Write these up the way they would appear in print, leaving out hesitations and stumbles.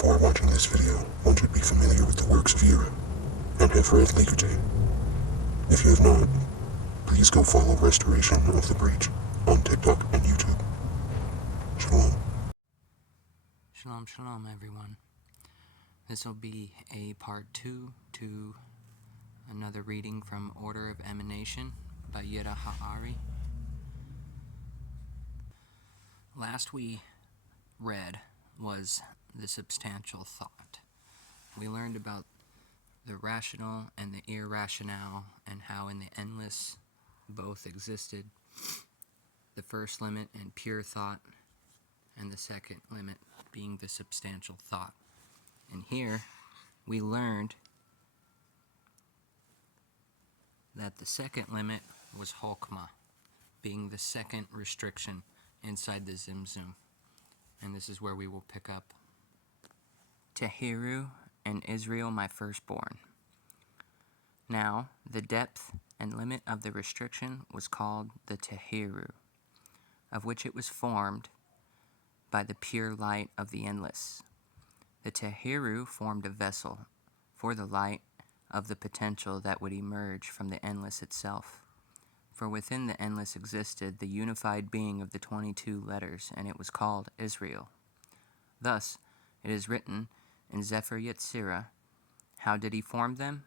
Before watching this video, one should be familiar with the works of Yireh and have read Likute. If you have not, please go follow Restoration of the Breach on TikTok and YouTube. Shalom. Shalom, shalom, everyone. This will be a part 2 to another reading from Order of Emanation by Yireh Ha'ari. Last we read was the substantial thought. We learned about the rational and the irrational and how in the endless both existed. The first limit and pure thought, and the second limit being the substantial thought. And here we learned that the second limit was Holkmah, being the second restriction inside the Zimzum. And this is where we will pick up. Tehiru and Israel, my firstborn. Now, the depth and limit of the restriction was called the Tehiru, of which it was formed by the pure light of the endless. The Tehiru formed a vessel for the light of the potential that would emerge from the endless itself. For within the endless existed the unified being of the 22 letters, and it was called Israel. Thus, it is written in Zephyr Yetzirah, how did he form them?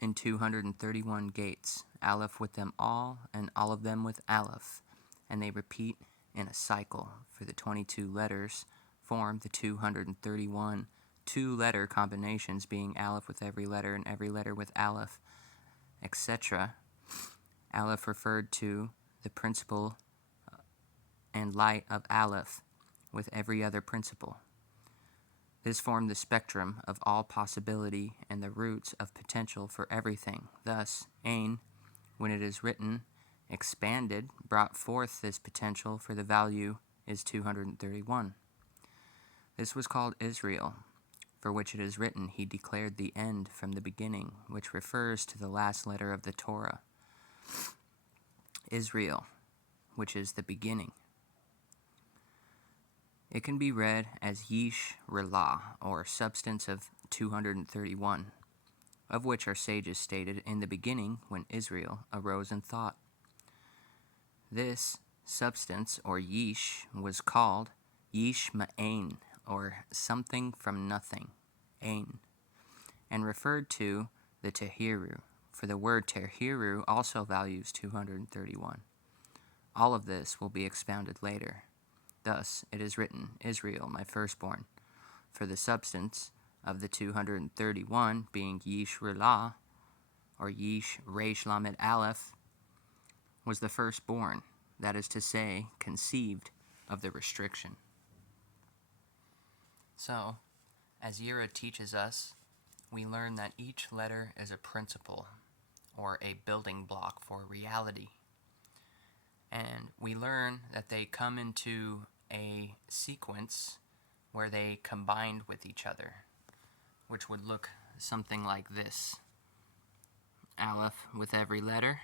In 231 gates, Aleph with them all, and all of them with Aleph, and they repeat in a cycle, for the 22 letters form the 231 two-letter combinations, being Aleph with every letter and every letter with Aleph, etc. Aleph referred to the principle and light of Aleph with every other principle. This formed the spectrum of all possibility and the roots of potential for everything. Thus, Ain, when it is written, expanded, brought forth this potential, for the value is 231. This was called Israel, for which it is written, he declared the end from the beginning, which refers to the last letter of the Torah. Israel, which is the beginning. It can be read as Yish Relah, or substance of 231, of which our sages stated in the beginning when Israel arose and thought. This substance, or Yish, was called Yish Ma'ain, or something from nothing, Ain, and referred to the Tehiru, for the word Tehiru also values 231. All of this will be expounded later. Thus, it is written, Israel, my firstborn, for the substance of the 231 being Yish Relah, or Yish Reish Lamed Aleph, was the firstborn, that is to say, conceived of the restriction. So, as Yireh teaches us, we learn that each letter is a principle, or a building block for reality. And we learn that they come into a sequence where they combined with each other, which would look something like this. Aleph with every letter,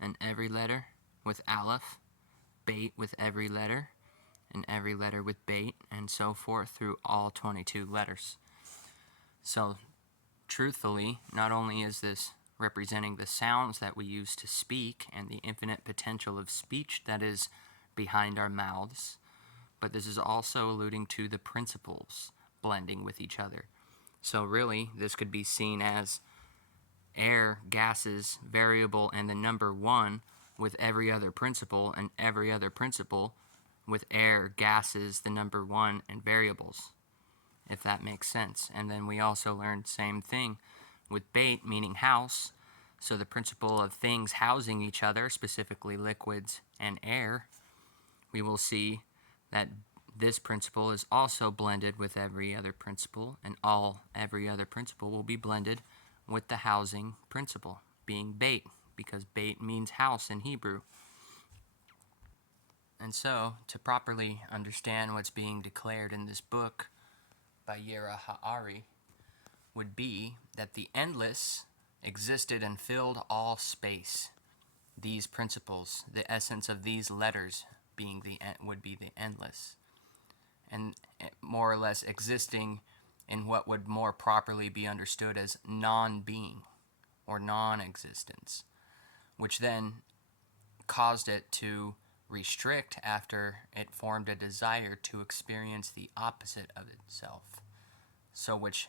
and every letter with Aleph, Beit with every letter, and every letter with Beit, and so forth through all 22 letters. So, truthfully, not only is this representing the sounds that we use to speak and the infinite potential of speech that is behind our mouths, but this is also alluding to the principles blending with each other. So really, this could be seen as air, gases, variable, and the number 1 with every other principle, and every other principle with air, gases, the number 1, and variables, if that makes sense. And then we also learned same thing with Beit, meaning house, so the principle of things housing each other, specifically liquids and air. We will see that this principle is also blended with every other principle, and every other principle will be blended with the housing principle, being Beit, because Beit means house in Hebrew. And so, to properly understand what's being declared in this book by Yireh Ha'ari would be that the endless existed and filled all space. These principles, the essence of these letters being would be the endless. And more or less existing in what would more properly be understood as non-being or non-existence, which then caused it to restrict after it formed a desire to experience the opposite of itself. So which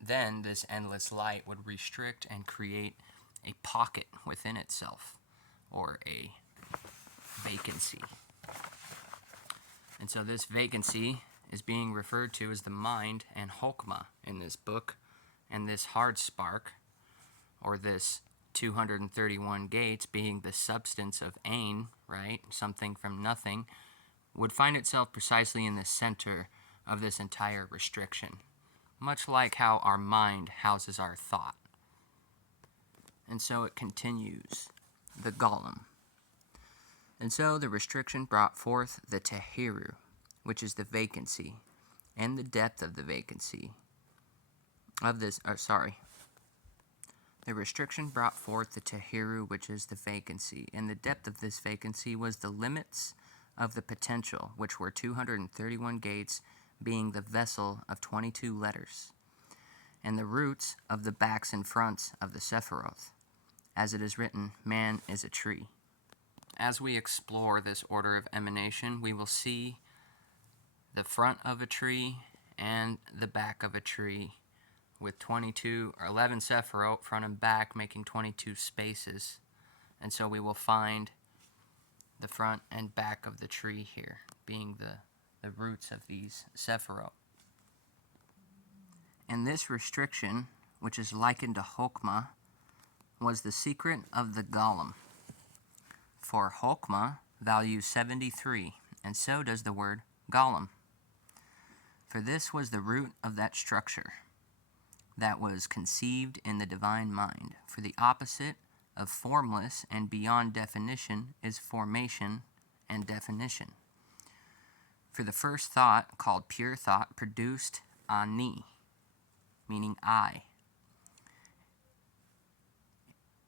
then this endless light would restrict and create a pocket within itself, or a vacancy. And so this vacancy is being referred to as the mind and Hokmah in this book, and this hard spark, or this 231 gates being the substance of Ain, right, something from nothing, would find itself precisely in the center of this entire restriction, much like how our mind houses our thought. And so it continues, the golem. And so the restriction brought forth the Tehiru, which is the vacancy, and the depth of the vacancy of this, The restriction brought forth the Tehiru, which is the vacancy, and the depth of this vacancy was the limits of the potential, which were 231 gates, being the vessel of 22 letters, and the roots of the backs and fronts of the Sephiroth. As it is written, man is a tree. As we explore this order of emanation, we will see the front of a tree and the back of a tree, with 11 Sephiroth, front and back, making 22 spaces. And so we will find the front and back of the tree here, being the roots of these Sephiroth. And this restriction, which is likened to Hokmah, was the secret of the golem. For Hokmah values 73, and so does the word golem. For this was the root of that structure that was conceived in the divine mind. For the opposite of formless and beyond definition is formation and definition. For the first thought, called pure thought, produced ani, meaning I.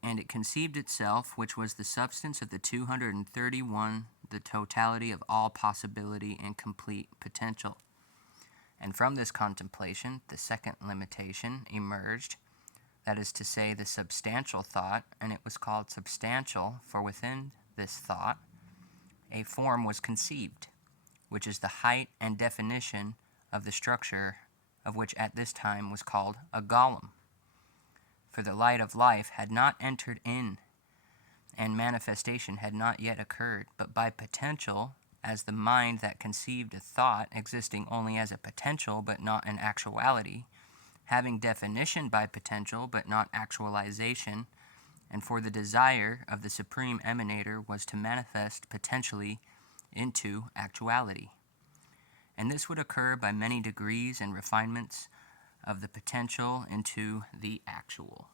And it conceived itself, which was the substance of the 231, the totality of all possibility and complete potential. And from this contemplation, the second limitation emerged, that is to say, the substantial thought, and it was called substantial, for within this thought a form was conceived, which is the height and definition of the structure of which at this time was called a golem. For the light of life had not entered in, and manifestation had not yet occurred, but by potential, as the mind that conceived a thought existing only as a potential but not an actuality, having definition by potential but not actualization, and for the desire of the supreme emanator was to manifest potentially into actuality. And this would occur by many degrees and refinements of the potential into the actual.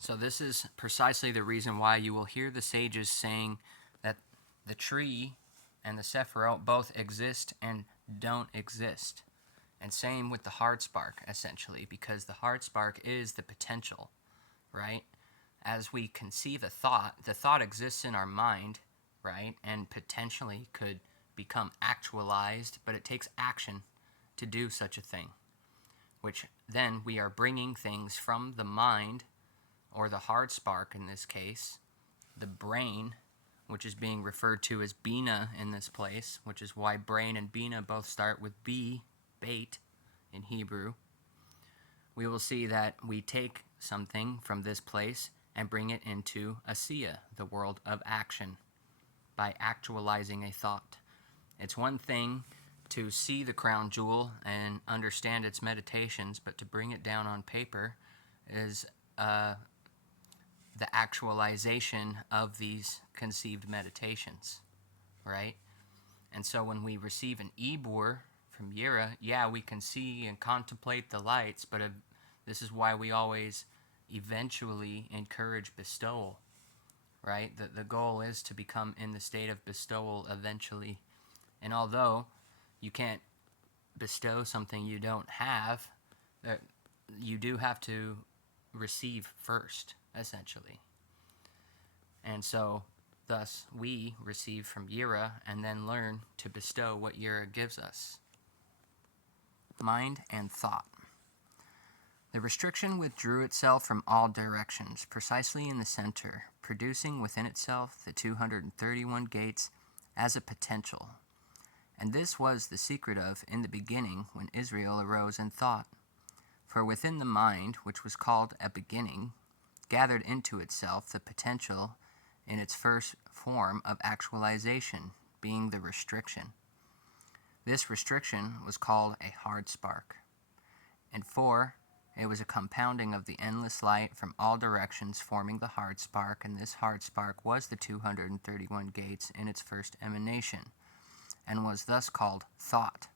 So this is precisely the reason why you will hear the sages saying that the tree and the Sephiroth both exist and don't exist. And same with the hard spark, essentially, because the hard spark is the potential, right? As we conceive a thought, the thought exists in our mind, right? And potentially could become actualized, but it takes action to do such a thing, which then we are bringing things from the mind, or the hard spark in this case, the brain, which is being referred to as Bina in this place, which is why brain and Bina both start with B, bait, in Hebrew. We will see that we take something from this place and bring it into Asiya, the world of action, by actualizing a thought. It's one thing to see the crown jewel and understand its meditations, but to bring it down on paper is the actualization of these conceived meditations, right? And so when we receive an Ibur from Yira, yeah, we can see and contemplate the lights, but this is why we always eventually encourage bestowal, right? The goal is to become in the state of bestowal eventually. And although you can't bestow something you don't have, you do have to receive first, essentially. And so, thus, we receive from Yira and then learn to bestow what Yira gives us. Mind and thought. The restriction withdrew itself from all directions, precisely in the center, producing within itself the 231 gates as a potential. And this was the secret of, in the beginning, when Israel arose and thought. For within the mind, which was called a beginning, gathered into itself the potential in its first form of actualization, being the restriction. This restriction was called a hard spark. And it was a compounding of the endless light from all directions forming the hard spark, and this hard spark was the 231 gates in its first emanation, and was thus called thought.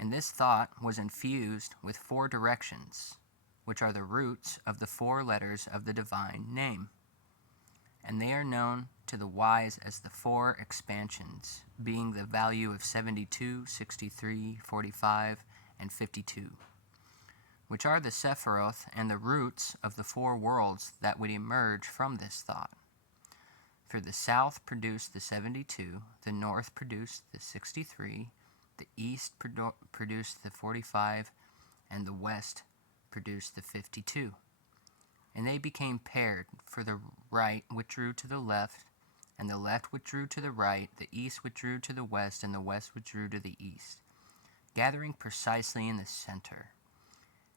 And this thought was infused with 4 directions, which are the roots of the 4 letters of the divine name. And they are known to the wise as the 4 expansions, being the value of 72, 63, 45, and 52, which are the Sephiroth and the roots of the 4 worlds that would emerge from this thought. For the south produced the 72, the north produced the 63, the east produced the 45, and the west produced the 52. And they became paired, for the right withdrew to the left, and the left withdrew to the right, the east withdrew to the west, and the west withdrew to the east, gathering precisely in the center,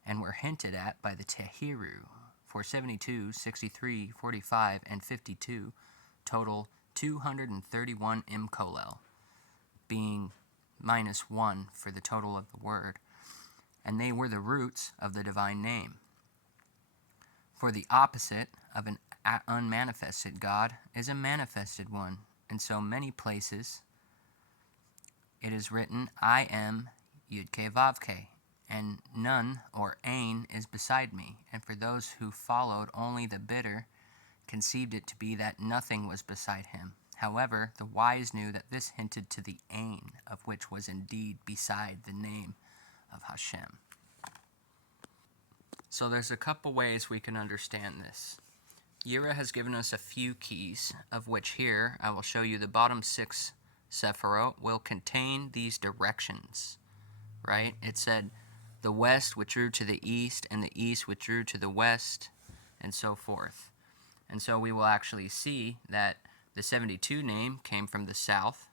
and were hinted at by the Tehiru, for 72, 63, 45, and 52, total 231 imkolel, being -1 for the total of the word, and they were the roots of the divine name. For the opposite of an unmanifested God is a manifested one, in so many places it is written, I am Yud-Ke Vav-Ke, and none or Ain is beside me. And for those who followed only the bitter, conceived it to be that nothing was beside him. However, the wise knew that this hinted to the Ain, of which was indeed beside the name of Hashem. So there's a couple ways we can understand this. Yireh has given us a few keys, of which here I will show you the bottom 6 Sephiroth will contain these directions, right? It said the west withdrew to the east, and the east withdrew to the west, and so forth. And so we will actually see that the 72 name came from the south,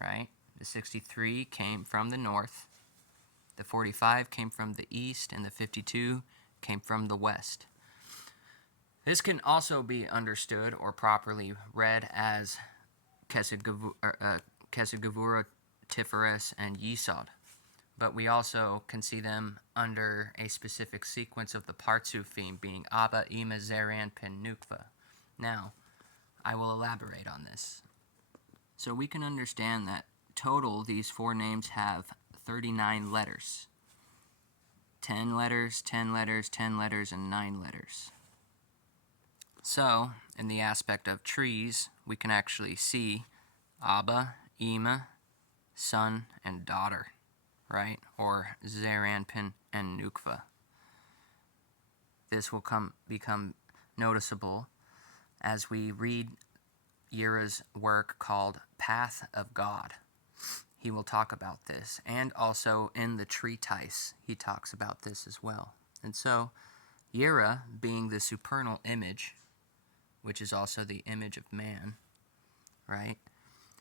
right? The 63 came from the north. The 45 came from the east, and the 52 came from the west. This can also be understood or properly read as Kesed Gevurah, Tiferes, and Yisod. But we also can see them under a specific sequence of the Partsufim, being Abba, Ima, Zeran, Pen, Nukva. Now, I will elaborate on this. So we can understand that total these 4 names have 39 letters. 10 letters, 10 letters, 10 letters, and 9 letters. So, in the aspect of trees, we can actually see Abba, Ima, son, and daughter, right? Or Zeranpin and Nukva. This will become noticeable as we read Yireh's work called Path of God. He will talk about this, and also in the treatise he talks about this as well. And so Yireh, being the supernal image, which is also the image of man, right,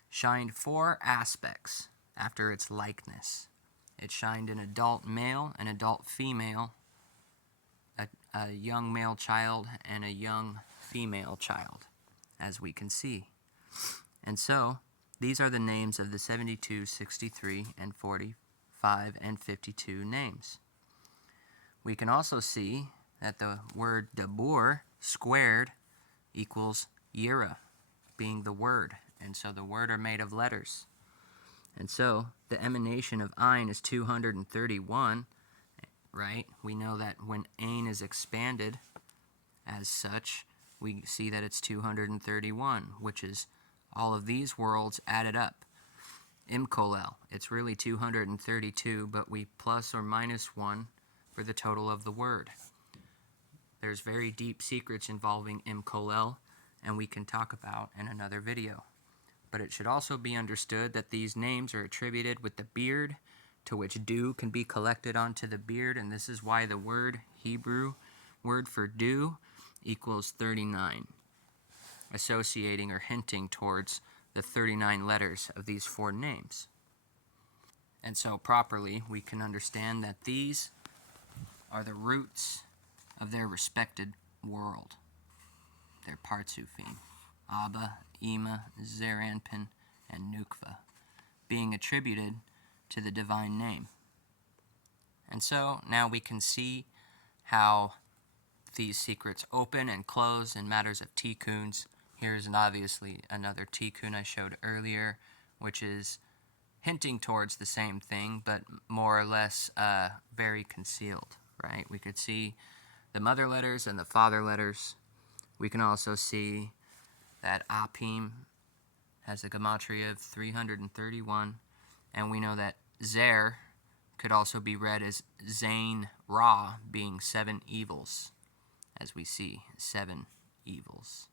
shined 4 aspects after its likeness. It shined an adult male, an adult female, a young male child, and a young female child, as we can see. And so these are the names of the 72, 63, and 45, and 52 names. We can also see that the word Dabur squared equals Yireh, being the word. And so the word are made of letters. And so the emanation of Ain is 231, right? We know that when Ain is expanded as such, we see that it's 231, which is all of these worlds added up. Imkolel, it's really 232, but we plus or minus 1 for the total of the word. There's very deep secrets involving Imkolel, and we can talk about in another video. But it should also be understood that these names are attributed with the beard to which dew can be collected onto the beard, and this is why the Hebrew word for dew equals 39, associating or hinting towards the 39 letters of these 4 names. And so properly, we can understand that these are the roots of their respected world, their Partsufim, Abba, Ema, Zeranpin, and Nukva, being attributed to the divine name. And so now we can see how these secrets open and close in matters of tikkuns. Here's obviously another tikkun I showed earlier, which is hinting towards the same thing, but more or less very concealed, right? We could see the mother letters and the father letters. We can also see that Apim has a gematria of 331, and we know that Zer could also be read as Zain Ra, being 7 evils, as we see 7 evils.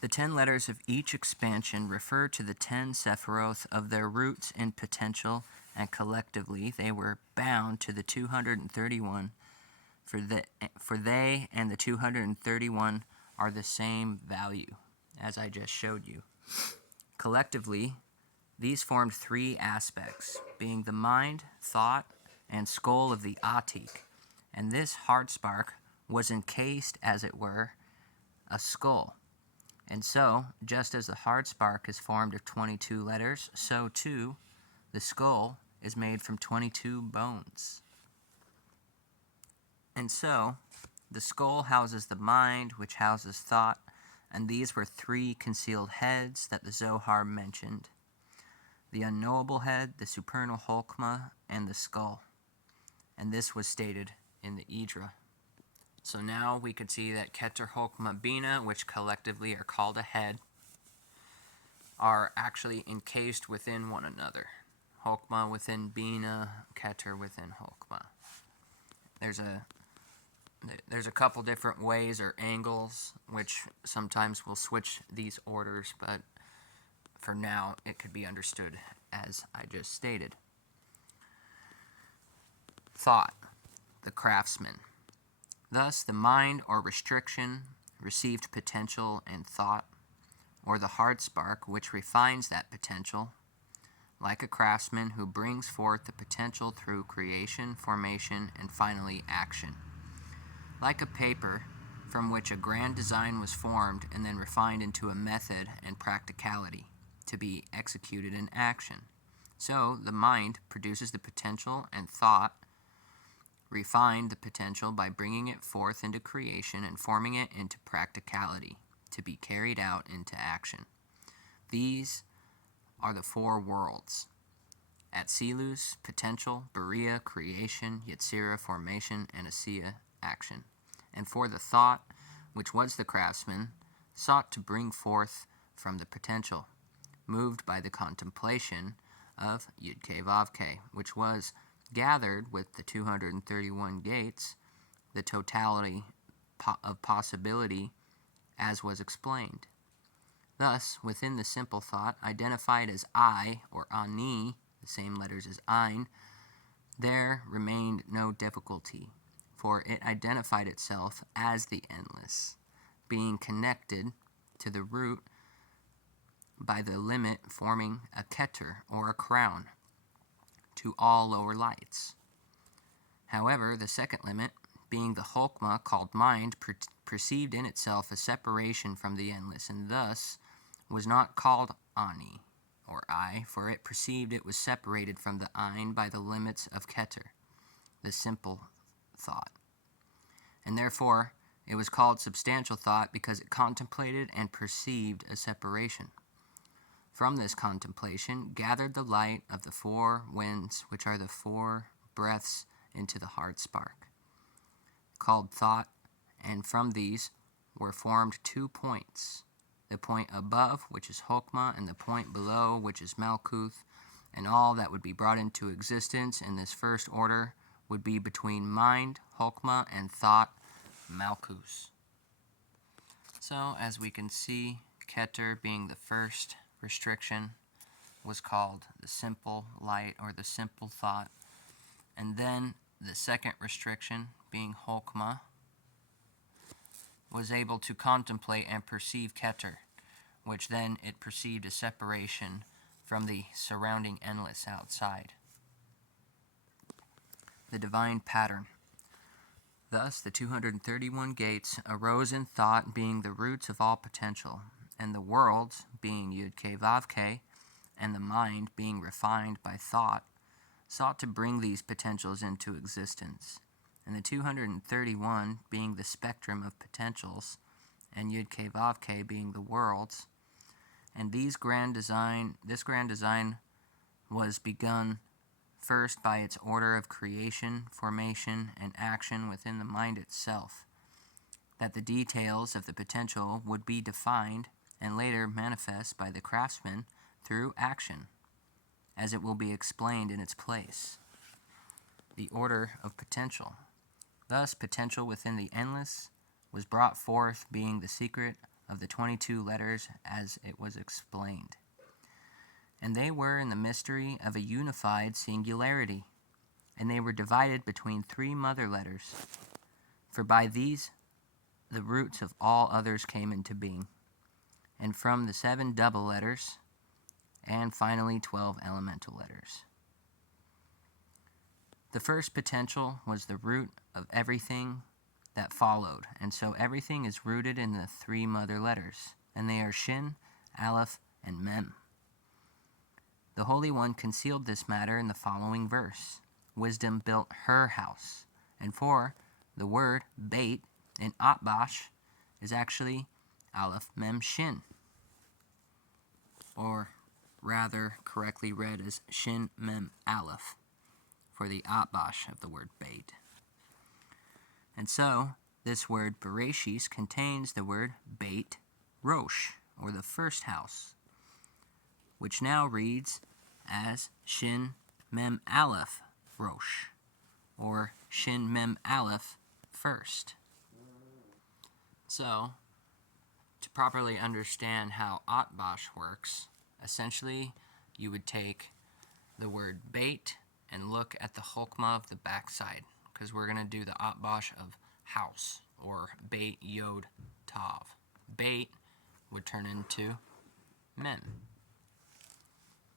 The 10 letters of each expansion refer to the 10 Sephiroth of their roots in potential, and collectively they were bound to the 231, for they and the 231 are the same value, as I just showed you. Collectively, these formed 3 aspects, being the mind, thought, and skull of the Atik, and this heart spark was encased, as it were, a skull. And so, just as the heart spark is formed of 22 letters, so too the skull is made from 22 bones. And so, the skull houses the mind, which houses thought, and these were 3 concealed heads that the Zohar mentioned: the unknowable head, the supernal Holkma, and the skull. And this was stated in the Idra. So now we could see that Keter, Holkma, Bina, which collectively are called a head, are actually encased within one another. Holkma within Bina, Keter within Holkma. There's a couple different ways or angles which sometimes will switch these orders, but for now it could be understood as I just stated. Thought, the craftsman. Thus, the mind or restriction received potential and thought, or the heart spark which refines that potential, like a craftsman who brings forth the potential through creation, formation, and finally action. Like a paper from which a grand design was formed and then refined into a method and practicality to be executed in action. So, the mind produces the potential, and thought refined the potential by bringing it forth into creation and forming it into practicality to be carried out into action. These are the 4 worlds: Atsilus, potential; Berea, creation; Yetzirah, formation; and Asiya, action. And for the thought, which was the craftsman, sought to bring forth from the potential, moved by the contemplation of Yud-Kei Vav-Kei, which was gathered with the 231 gates, the totality of possibility, as was explained. Thus, within the simple thought, identified as I, or Ani, the same letters as Ein, there remained no difficulty, for it identified itself as the endless, being connected to the root by the limit forming a keter, or a crown, to all lower lights. However, the second limit, being the Holkma called mind, perceived in itself a separation from the endless, and thus was not called Ani, or I, for it perceived it was separated from the Ein by the limits of Keter, the simple thought. And therefore, it was called substantial thought because it contemplated and perceived a separation. From this contemplation gathered the light of the 4 winds, which are the 4 breaths into the heart spark, called thought, and from these were formed 2 points, the point above, which is Holkma, and the point below, which is Malkuth, and all that would be brought into existence in this first order would be between mind, Holkma, and thought, Malkuth. So, as we can see, Keter being the first restriction, was called the simple light or the simple thought. And then the second restriction, being Hokmah, was able to contemplate and perceive Keter, which then it perceived a separation from the surrounding endless outside. The divine pattern. Thus, the 231 gates arose in thought, being the roots of all potential, and the worlds, being Yud-K, Vav-K, and the mind, being refined by thought, sought to bring these potentials into existence. And the 231 being the spectrum of potentials, and Yud-K, Vav-K being the worlds, and this grand design was begun first by its order of creation, formation, and action within the mind itself, that the details of the potential would be defined and later manifest by the craftsman through action, as it will be explained in its place. The order of potential. Thus, potential within the endless was brought forth, being the secret of the 22 letters as it was explained. And they were in the mystery of a unified singularity, and they were divided between 3 mother letters, for by these the roots of all others came into being, and from the 7 double letters, and finally 12 elemental letters. The first potential was the root of everything that followed, and so everything is rooted in the 3 mother letters, and they are Shin, Aleph, and Mem. The Holy One concealed this matter in the following verse. Wisdom built her house. And for the word Beit in Atbash is actually Aleph Mem Shin, or rather correctly read as Shin Mem Aleph for the Atbash of the word Beit. And so this word Bereshis contains the word Beit Rosh, or the first house, which now reads as Shin Mem Aleph Rosh, or Shin Mem Aleph first. So, to properly understand how Atbash works, essentially you would take the word Beit and look at the Hokmah of the backside, because we're going to do the Atbash of house, or Beit Yod Tav. Beit would turn into Mem.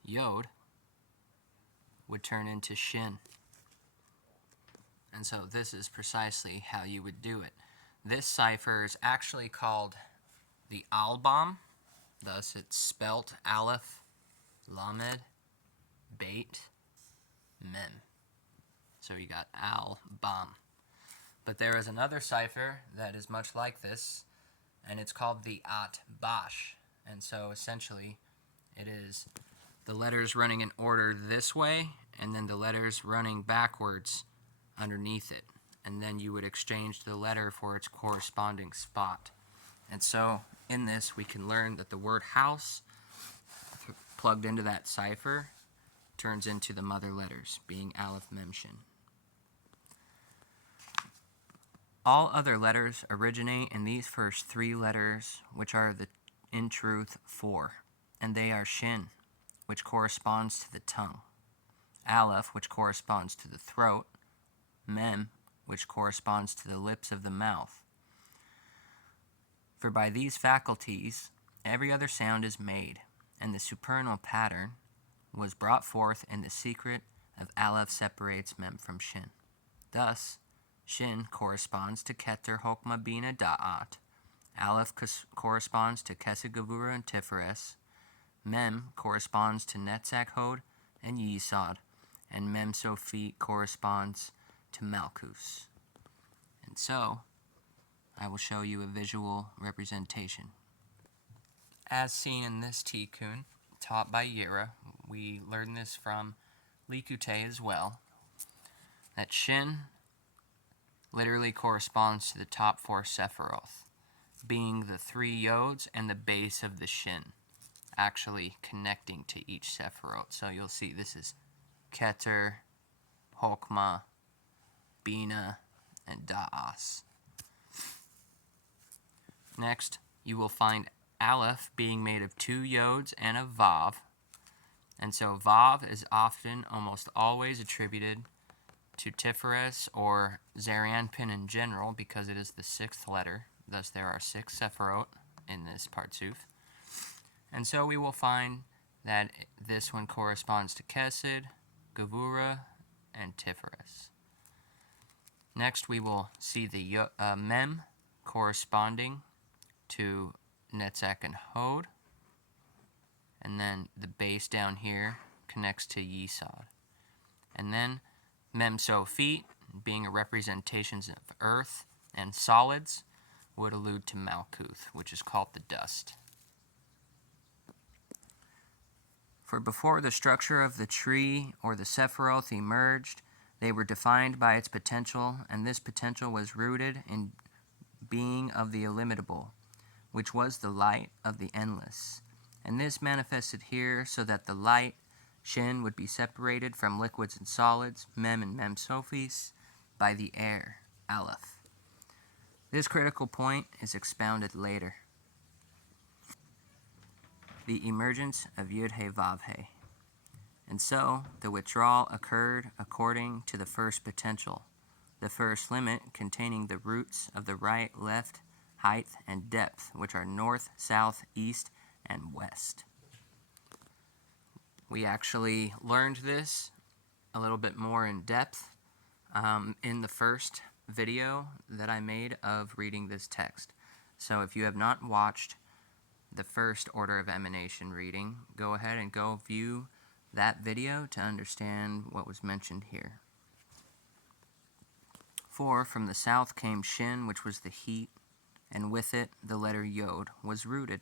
Yod would turn into Shin. And so this is precisely how you would do it. This cipher is actually called the Albam, thus it's spelt Aleph, Lamed, Beit, Mem. So you got Al-Bam. But there is another cipher that is much like this, and it's called the Atbash. And so essentially it is the letters running in order this way, and then the letters running backwards underneath it. And then you would exchange the letter for its corresponding spot. And so in this we can learn that the word house plugged into that cipher turns into the mother letters, being Aleph Mem Shin. All other letters originate in these first 3 letters, which are in truth 4, and they are Shin, which corresponds to the tongue, Aleph, which corresponds to the throat, Mem, which corresponds to the lips of the mouth. For by these faculties every other sound is made, and the supernal pattern was brought forth in the secret of Aleph separates Mem from Shin. Thus, Shin corresponds to Keter, Hokmah, Bina, Da'at. Aleph corresponds to Kesed, Gevurah, and Tiferes. Mem corresponds to Netzach, Hod, and Yisod. And Mem Sophi corresponds to Malchus. And so, I will show you a visual representation. As seen in this tikkun, taught by Yireh, we learn this from Likutei as well, that Shin literally corresponds to the top 4 Sephiroth, being the 3 Yods and the base of the Shin, actually connecting to each Sephiroth. So you'll see this is Keter, Hokmah, Bina, and Da'as. Next, you will find Aleph being made of 2 Yods and a Vav, And so Vav is often, almost always, attributed to Tiferet or Zarianpin in general because it is the sixth letter. Thus there are 6 Sephirot in this Partsuf. And so we will find that this one corresponds to Kesed, Gevura, and Tiferet. Next we will see the Mem corresponding to Netzach and Hod. And then the base down here connects to Yesod. And then Mem Sophit, being a representation of earth and solids, would allude to Malkuth, which is called the dust. For before the structure of the tree or the Sephiroth emerged, they were defined by its potential, and this potential was rooted in being of the illimitable, which was the light of the endless. And this manifested here so that the light, Shin, would be separated from liquids and solids, Mem and Mem Sophis, by the air, Aleph. This critical point is expounded later. The emergence of Yud-He Vav-He. And so, the withdrawal occurred according to the first potential, the first limit containing the roots of the right, left, height, and depth, which are north, south, east, and west. We actually learned this a little bit more in depth in the first video that I made of reading this text. So if you have not watched the first Order of Emanation reading, go ahead and go view that video to understand what was mentioned here. For from the south came Shin, which was the heat, and with it the letter Yod was rooted.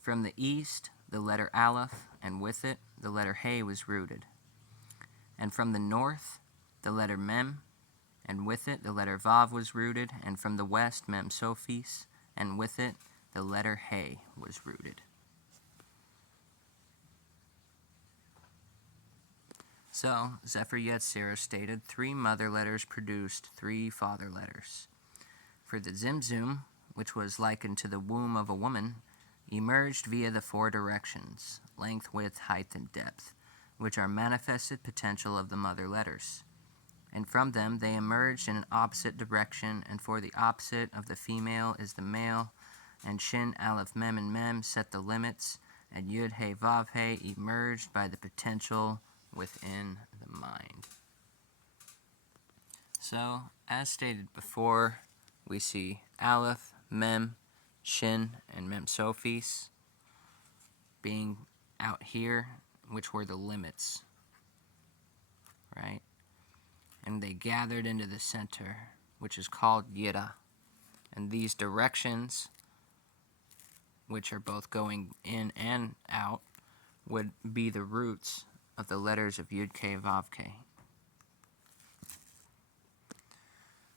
From the east the letter Aleph, and with it the letter He was rooted. And from the north the letter Mem, and with it the letter Vav was rooted. And from the west Mem Sophis, and with it the letter He was rooted. So, Zephyr Yetzirah stated 3 mother letters produced 3 father letters. For the Zimzum, which was likened to the womb of a woman, emerged via the 4 directions, length, width, height, and depth, which are manifested potential of the mother letters. And from them they emerged in an opposite direction, and for the opposite of the female is the male, and Shin, Aleph, Mem, and Mem set the limits, and Yud, He, Vav, He emerged by the potential within the mind. So, as stated before, we see Aleph, Mem, Shin, and Mem Sophis being out here, which were the limits, right? And they gathered into the center, which is called Yira. And these directions, which are both going in and out, would be the roots of the letters of Yud-K, Vav-K.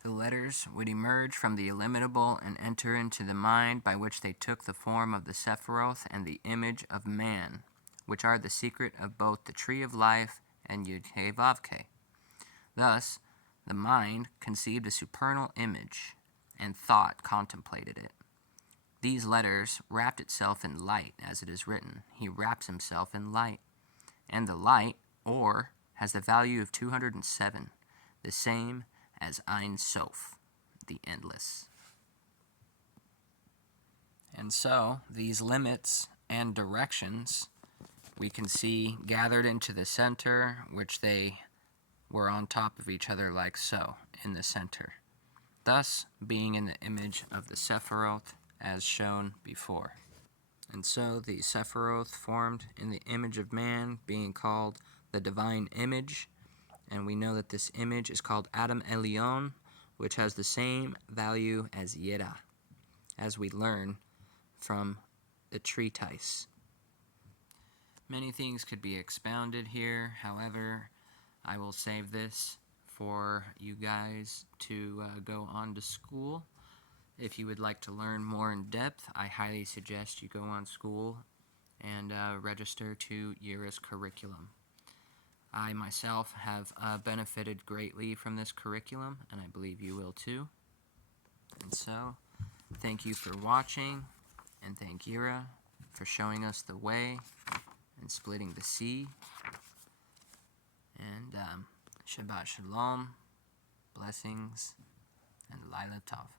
The letters would emerge from the illimitable and enter into the mind, by which they took the form of the Sephiroth and the image of man, which are the secret of both the tree of life and Yud-K, Vav-K. Thus, the mind conceived a supernal image, and thought contemplated it. These letters wrapped itself in light, as it is written, he wraps himself in light. And the light, or, has the value of 207, the same as Ein Sof, the endless. And so, these limits and directions we can see gathered into the center, which they were on top of each other like so, in the center, thus being in the image of the Sephiroth as shown before. And so the Sephiroth formed in the image of man, being called the divine image, and we know that this image is called Adam Elyon, which has the same value as Yira, as we learn from the treatise. Many things could be expounded here, however, I will save this for you guys to go on to school. If you would like to learn more in depth, I highly suggest you go on school and register to Yira's curriculum. I myself have benefited greatly from this curriculum, and I believe you will too. And so, thank you for watching, and thank Yira for showing us the way, and splitting the sea. And Shabbat Shalom, blessings, and Laila Tov.